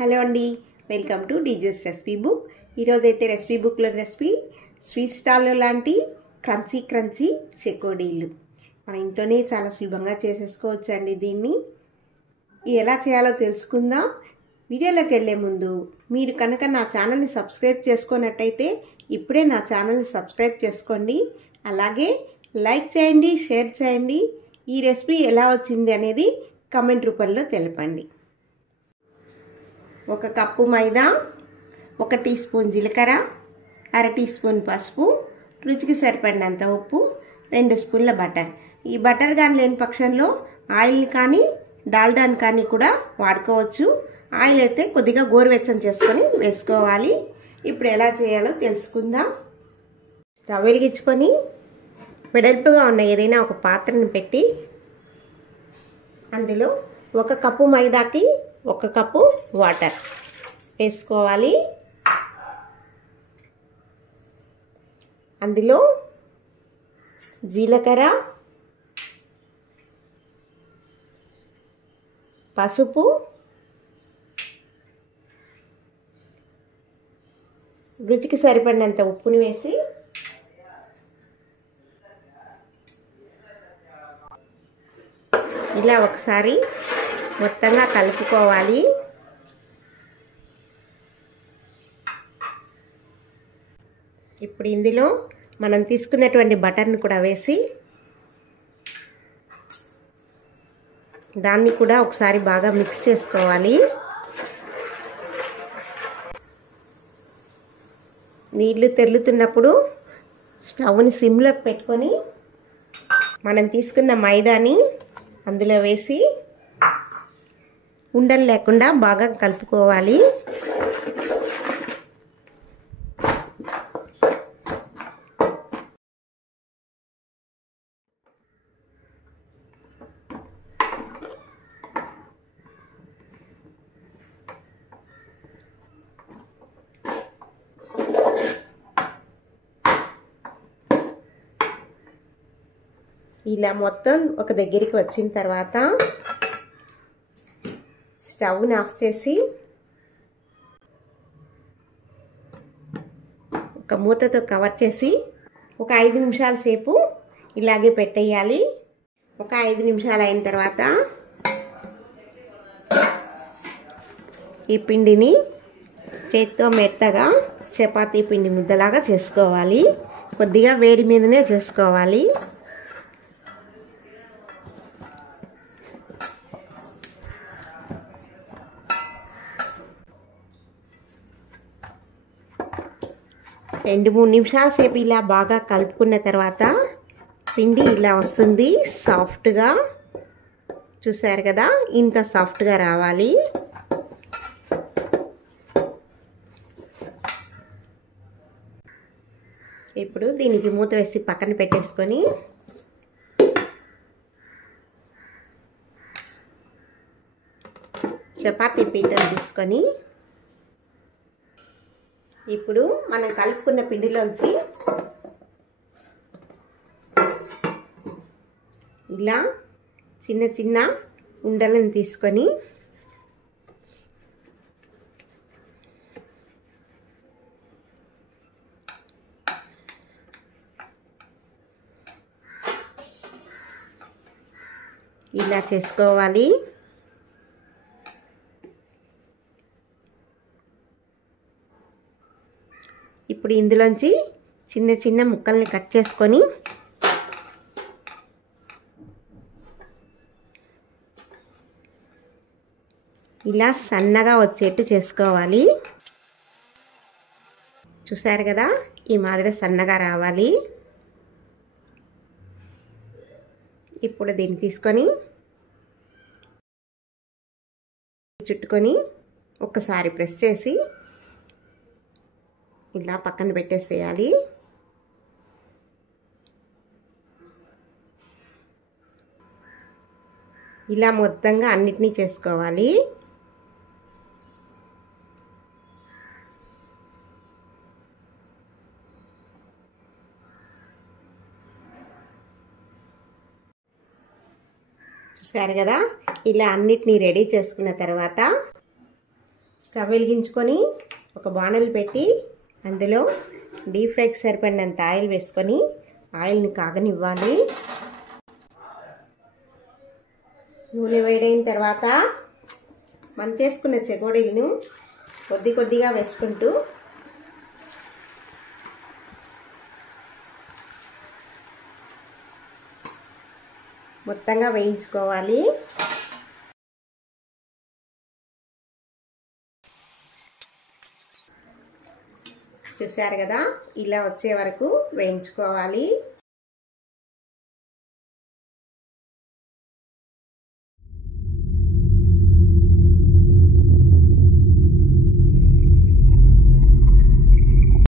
Hello అండి, welcome to DJs recipe book. ఈరోజైతే recipe బుక్లో రెసిపీ స్వీట్ స్టాల్లో లాంటి క్రంచీ చెకోడీలు మన ఇంట్లోనే చాలా సులభంగా చేసేసుకోవచ్చు అండి. దీన్ని ఎలా చేయాలో తెలుసుకుందాం. వీడియోలోకి వెళ్ళే ముందు మీరు కనుక నా ఛానల్ని సబ్స్క్రైబ్ చేసుకున్నట్టయితే ఇప్పుడే నా ఛానల్ని సబ్స్క్రైబ్ చేసుకోండి. అలాగే లైక్ చేయండి, షేర్ చేయండి. ఈ రెసిపీ ఎలా వచ్చింది అనేది కామెంట్ రూపంలో తెలపండి. 1 కప్పు మైదా, 1 టీ స్పూన్ జీలకర్ర, 1/2 టీ స్పూన్ పసుపు, రుచికి సరిపడినంత ఉప్పు, 2 స్పూన్ల బటర్. ఈ బటర్ కానీ లేని పక్షంలో ఆయిల్ని కానీ డాల్డాని కానీ కూడా వాడుకోవచ్చు. ఆయిల్ అయితే కొద్దిగా గోరువెచ్చని చేసుకొని వేసుకోవాలి. ఇప్పుడు ఎలా చేయాలో తెలుసుకుందాం. స్టవ్ వెలిగించుకొని వెడల్పుగా ఉన్న ఏదైనా ఒక పాత్రను పెట్టి అందులో 1 కప్పు మైదాకి 1 కప్పు వాటర్ వేసుకోవాలి. అందులో జీలకర్ర, పసుపు, రుచికి సరిపడినంత ఉప్పుని వేసి ఇలా ఒకసారి మొత్తంగా కలుపుకోవాలి. ఇప్పుడు ఇందులో మనం తీసుకున్నటువంటి బటర్ని కూడా వేసి దాన్ని కూడా ఒకసారి బాగా మిక్స్ చేసుకోవాలి. నీళ్లు తెరులుతున్నప్పుడు స్టవ్ని సిమ్లోకి పెట్టుకొని మనం తీసుకున్న మైదాని అందులో వేసి ఉండలు లేకుండా బాగా కలుపుకోవాలి. ఇలా మొత్తం ఒక దగ్గరికి వచ్చిన తర్వాత స్టవ్ని ఆఫ్ చేసి ఒక మూతతో కవర్ చేసి ఒక 5 నిమిషాల సేపు ఇలాగే పెట్టేయాలి. ఒక 5 నిమిషాలు అయిన తర్వాత ఈ పిండిని చేత్తో మెత్తగా చపాతీ పిండి ముద్దలాగా చేసుకోవాలి. కొద్దిగా వేడి మీదనే చేసుకోవాలి. రెండు 3 నిమిషాల సేపు ఇలా బాగా కలుపుకున్న తర్వాత పిండి ఇలా వస్తుంది సాఫ్ట్గా. చూసారు కదా, ఇంత సాఫ్ట్గా రావాలి. ఇప్పుడు దీనికి మూత వేసి పక్కన పెట్టేసుకొని చపాతీ పీటను తీసుకొని ఇప్పుడు మనం కలుపుకున్న పిండిలోంచి ఇలా చిన్న చిన్న ఉండలను తీసుకొని ఇలా చేసుకోవాలి. ఇప్పుడు ఇందులోంచి చిన్న చిన్న ముక్కల్ని కట్ చేసుకొని ఇలా సన్నగా వచ్చేట్టు చేసుకోవాలి. చూసారు కదా, ఈ మాదిరి సన్నగా రావాలి. ఇప్పుడు దీన్ని తీసుకొని చుట్టుకొని ఒక్కసారి ప్రెస్ చేసి ఇలా పక్కన పెట్టేసేయాలి. ఇలా మొత్తంగా అన్నిటినీ చేసుకోవాలి. చూసారు కదా, ఇలా అన్నిటినీ రెడీ చేసుకున్న తర్వాత స్టవ్ వెలిగించుకొని ఒక బాణలు పెట్టి అందులో డీప్ ఫ్రైకి సరిపడినంత ఆయిల్ వేసుకొని ఆయిల్ని కాగనివ్వాలి. నూనె వేడైన తర్వాత మనం చేసుకున్న చెకోడీలను కొద్ది కొద్దిగా వేసుకుంటూ మొత్తంగా వేయించుకోవాలి. చూసారు కదా, ఇలా వచ్చే వరకు వేయించుకోవాలి.